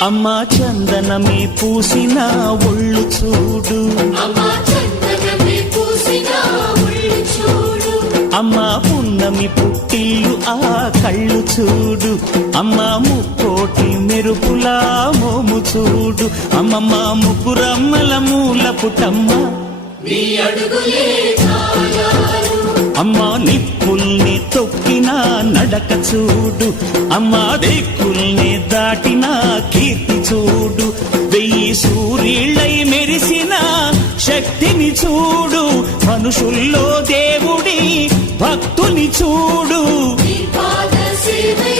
అమ్మా చందనమే పూసిన ఒళ్ళు చూడు, అమ్మా పున్నమి పుట్టిల్లు ఆ కళ్ళు చూడు, అమ్మా ముక్కోటి మెరుపులా మోము చూడు, అమ్మమ్మ ముగ్గురమ్మల మూల పుటమ్మ అమ్మా నిప్పుల్ని తొక్కిన నడక చూడు, అమ్మా దిక్కుల్ని దాటిన కీర్తి చూడు, 1000 సూర్యుళ్ళై మెరిసిన శక్తిని చూడు, మనుషుల్లో దేవుడి భక్తుని చూడు.